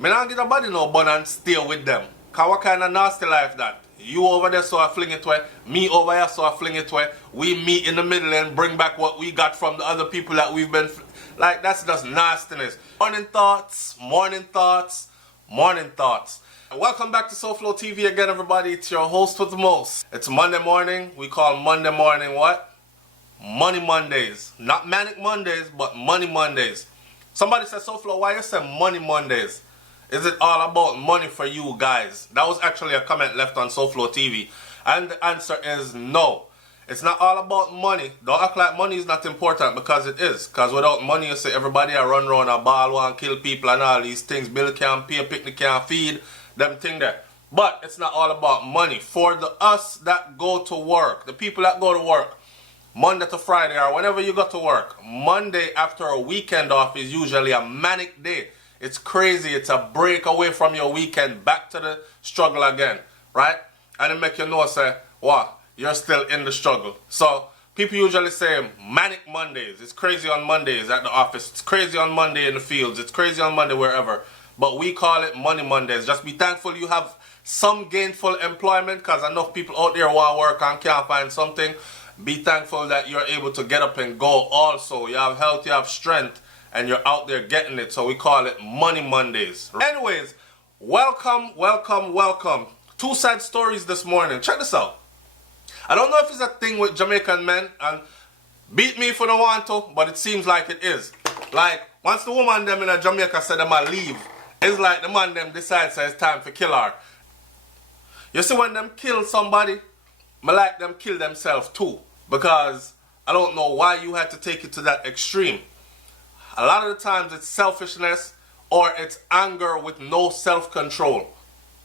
Me not get nobody no bun and stay with them. Cause what kind of nasty life that? You over there so I fling it away, me over here so I fling it away. We meet in the middle and bring back what we got from the other people that we've been... Like, that's just nastiness. Morning thoughts, morning thoughts, morning thoughts. Welcome back to SouFLoTV again, everybody. It's your host with the most. It's Monday morning. We call Monday morning what? Money Mondays. Not Manic Mondays, but Money Mondays. Somebody said, SouFlo, why you say Money Mondays? Is it all about money for you guys? That was actually a comment left on SouFLoTV. And the answer is no. It's not all about money. Don't act like money is not important, because it is. Because without money, you see everybody a run around a ball, want to kill people and all these things. Bill can't pay, picnic can't feed, them thing there. But it's not all about money. For the us that go to work, the people that go to work, Monday to Friday or whenever you go to work, Monday after a weekend off is usually a manic day. It's crazy. It's a break away from your weekend, back to the struggle again, right? And it make you know, say, what? You're still in the struggle. So people usually say manic Mondays. It's crazy on Mondays at the office. It's crazy on Monday in the fields. It's crazy on Monday wherever. But we call it Money Mondays. Just be thankful you have some gainful employment, because enough people out there want to work and can't find something. Be thankful that you're able to get up and go also. You have health, you have strength, and you're out there getting it. So we call it Money Mondays. Anyways, welcome, welcome, welcome. Two sad stories this morning. Check this out. I don't know if it's a thing with Jamaican men, and beat me if you don't want to, but it seems like it is. Like, once the woman them in Jamaica said them a leave, it's like the man them decides it's time to kill her. You see, when them kill somebody, I like them kill themselves too. Because I don't know why you had to take it to that extreme. A lot of the times it's selfishness or it's anger with no self-control.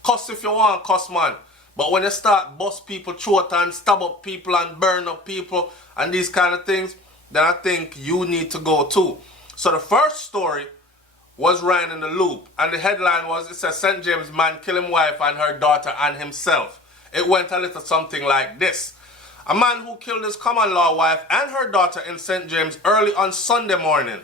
Cuss if you want, cuss man. But when you start bust people throat and stab up people and burn up people and these kind of things, then I think you need to go too. So the first story was ran in the loop, and the headline was, it says, St. James man kill him wife and her daughter and himself. It went a little something like this. A man who killed his common-law wife and her daughter in St. James early on Sunday morning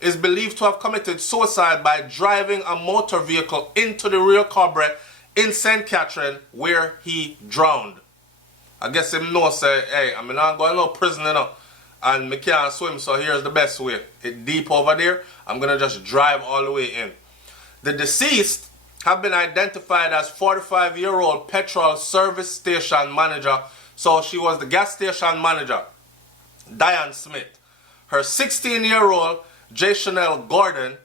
is believed to have committed suicide by driving a motor vehicle into the rear carburet in St. Catherine, where he drowned. I guess him know say, hey, I'm not going to prison enough, and me can't swim, so here's the best way. It's deep over there, I'm going to just drive all the way in. The deceased have been identified as 45-year-old petrol service station manager. So she was the gas station manager, Diane Smith. Her 16-year-old J. Chanel Gordon,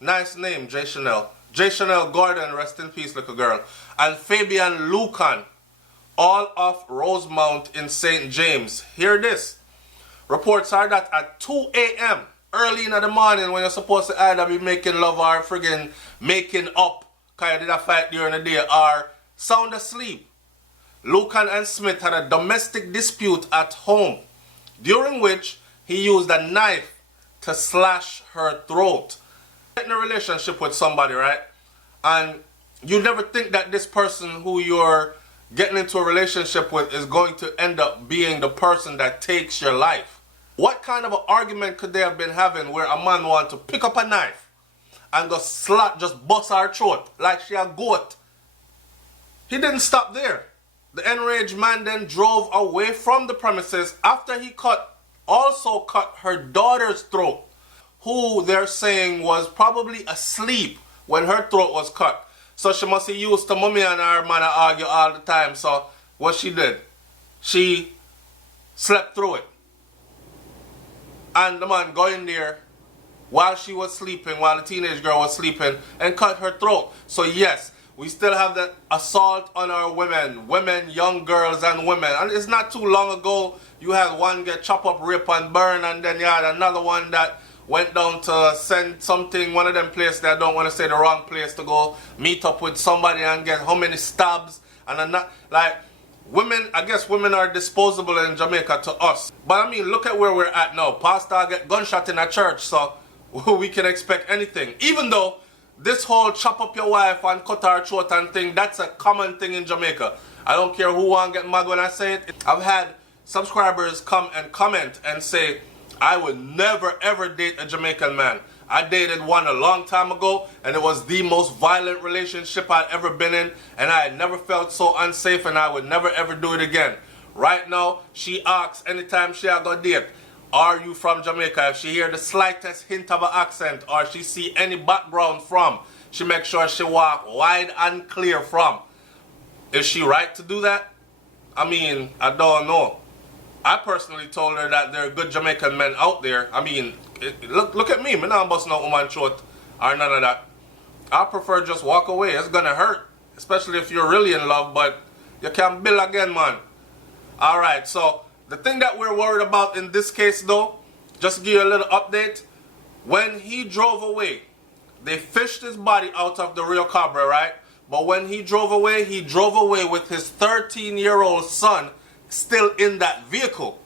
nice name, J. Chanel. J. Chanel Gordon, rest in peace, little girl. And Fabian Lucan, all of Rosemount in St. James. Hear this. Reports are that at 2 a.m., early in the morning, when you're supposed to either be making love or friggin' making up, because you did a fight during the day, or sound asleep, Lucan and Smith had a domestic dispute at home, during which he used a knife to slash her throat. In a relationship with somebody, right? And you never think that this person who you're getting into a relationship with is going to end up being the person that takes your life. What kind of an argument could they have been having where a man want to pick up a knife and go just bust her throat like she a goat? He didn't stop there. The enraged man then drove away from the premises after he also cut her daughter's throat, who they're saying was probably asleep when her throat was cut. So she must have used to mommy and her man argue all the time. So what she did, she slept through it. And the man go in there while she was sleeping, while the teenage girl was sleeping, and cut her throat. So yes, we still have that assault on our women, young girls and women. And it's not too long ago, you had one get chopped up, rape and burn, and then you had another one that went down to send something, one of them places that I don't want to say the wrong place, to go meet up with somebody and get how many stabs. And not like women, I guess women are disposable in Jamaica to us. But I mean, look at where we're at now. Pastor get gunshot in a church, so we can expect anything. Even though this whole chop up your wife and cut her throat and thing, that's a common thing in Jamaica. I don't care who want to get mad when I say it. I've had subscribers come and comment and say, I would never ever date a Jamaican man. I dated one a long time ago, and it was the most violent relationship I'd ever been in, and I had never felt so unsafe, and I would never ever do it again. Right now, she asks anytime she a go date, are you from Jamaica? If she hear the slightest hint of an accent, or she see any background from, she make sure she walk wide and clear from. Is she right to do that? I mean, I don't know. I personally told her that there are good Jamaican men out there. I mean, look at me. Me not bust no woman throat or none of that. I prefer just walk away. It's gonna hurt, especially if you're really in love, but you can build again, man. Alright, so the thing that we're worried about in this case though, just to give you a little update, when he drove away, they fished his body out of the Rio Cabre, right? But when he drove away with his 13-year-old son still in that vehicle.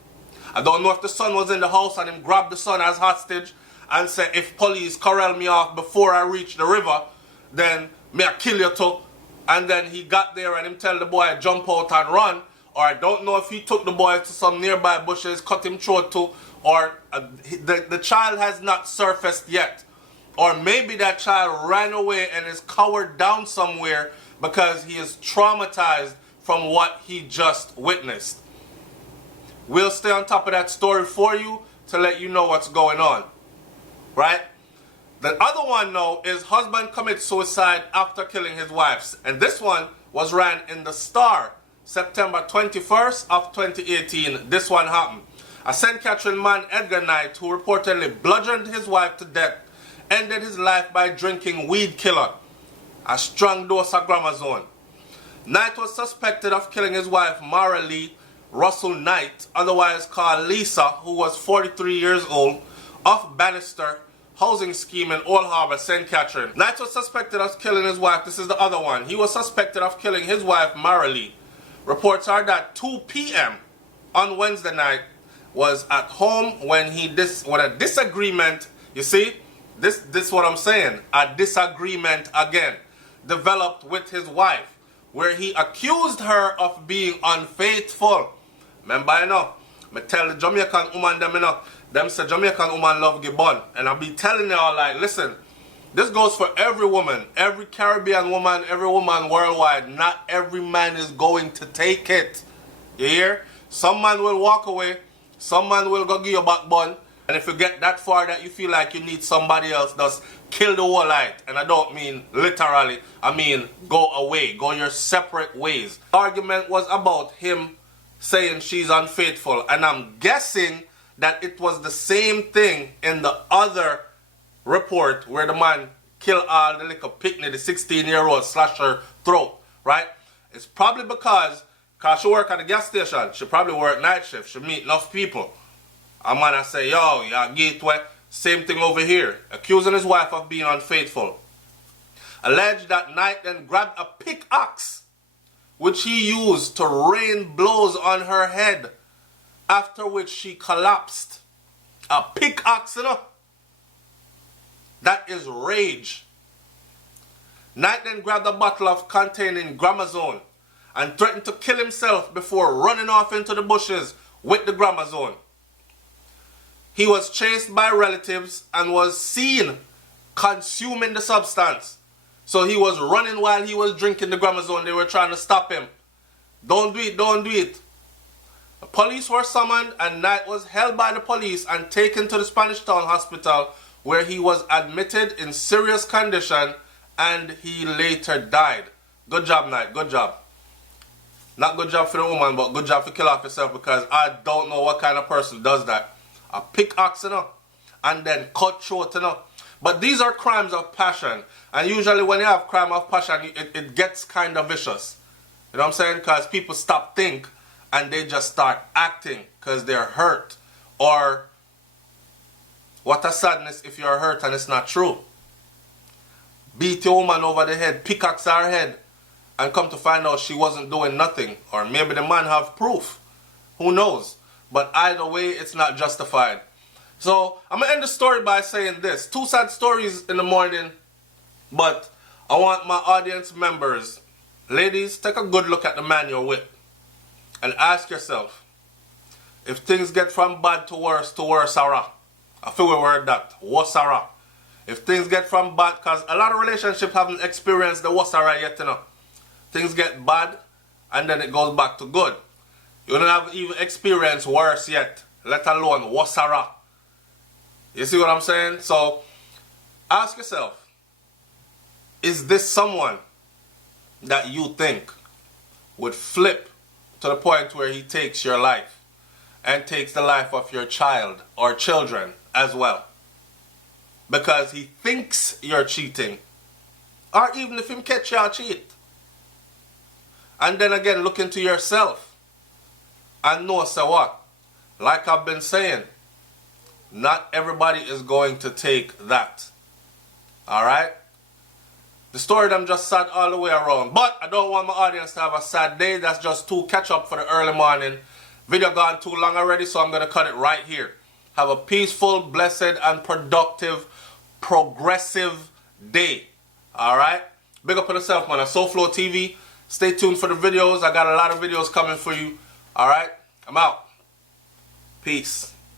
I don't know if the son was in the house and him grabbed the son as hostage and said, if police corral me off before I reach the river, then me I kill you too. And then he got there and him tell the boy jump out and run. Or I don't know if he took the boy to some nearby bushes, cut him throat too, or the child has not surfaced yet. Or maybe that child ran away and is cowered down somewhere because he is traumatized from what he just witnessed. We'll stay on top of that story for you to let you know what's going on. Right? The other one though is husband commits suicide after killing his wife. And this one was ran in the Star, September 21st of 2018. This one happened. A St. Catherine man, Edgar Knight, who reportedly bludgeoned his wife to death, ended his life by drinking weed killer, a strong dose of gramazone. Knight was suspected of killing his wife, Mara Lee Russell Knight, otherwise called Lisa, who was 43 years old, off Bannister housing scheme in Old Harbour, St. Catherine. Knight was suspected of killing his wife. This is the other one. He was suspected of killing his wife, Mara Lee. Reports are that 2 p.m. on Wednesday night was at home when a disagreement, you see, this what I'm saying, a disagreement again, developed with his wife, where he accused her of being unfaithful. Remember, you know, I tell the Jamaican woman them, you know, them say Jamaican woman love Gibbon. And I'll be telling y'all, like, listen, this goes for every woman, every Caribbean woman, every woman worldwide. Not every man is going to take it. You hear? Some man will walk away, some man will go give you backbone. And if you get that far that you feel like you need somebody else, just kill the whole light. And I don't mean literally, I mean go away, go your separate ways. The argument was about him saying she's unfaithful. And I'm guessing that it was the same thing in the other report where the man killed all the little picnic, the 16-year-old, slashed her throat, right? It's probably because she work at the gas station. She probably work night shift. She meet enough people. A man I say, yo, ya gateway, same thing over here. Accusing his wife of being unfaithful. Alleged that Knight then grabbed a pickaxe, which he used to rain blows on her head, after which she collapsed. A pickaxe, you know? That is rage. Knight then grabbed a bottle of containing gramazone and threatened to kill himself before running off into the bushes with the gramazone. He was chased by relatives and was seen consuming the substance. So he was running while he was drinking the gramazone. They were trying to stop him. Don't do it, don't do it. The police were summoned and Knight was held by the police and taken to the Spanish Town Hospital, where he was admitted in serious condition and he later died. Good job, Knight, good job. Not good job for the woman, but good job to kill off yourself, because I don't know what kind of person does that. A pickaxe, you know, and then cut throat, you know. But these are crimes of passion. And usually when you have crime of passion, it gets kind of vicious. You know what I'm saying? Because people stop think and they just start acting because they're hurt. Or what a sadness if you're hurt and it's not true. Beat your woman over the head, pickaxe her head, and come to find out she wasn't doing nothing. Or maybe the man have proof. Who knows? But either way, it's not justified. So, I'm going to end the story by saying this. 2 sad stories in the morning, but I want my audience members, ladies, take a good look at the man you're with and ask yourself, if things get from bad to worse, Sarah. I feel we word that, what Sarah? If things get from bad, because a lot of relationships haven't experienced the wasara yet, you know. Things get bad and then it goes back to good. You don't have even experienced worse yet, let alone wasara. You see what I'm saying? So ask yourself, is this someone that you think would flip to the point where he takes your life and takes the life of your child or children as well? Because he thinks you're cheating. Or even if him catch you cheat. And then again, look into yourself and know, so what? Like I've been saying, not everybody is going to take that. Alright? The story them just sad all the way around. But I don't want my audience to have a sad day. That's just too catch up for the early morning. Video gone too long already, so I'm going to cut it right here. Have a peaceful, blessed, and productive, progressive day. Alright? Big up on yourself, man. SouFLoTV. Stay tuned for the videos. I got a lot of videos coming for you. Alright? I'm out. Peace.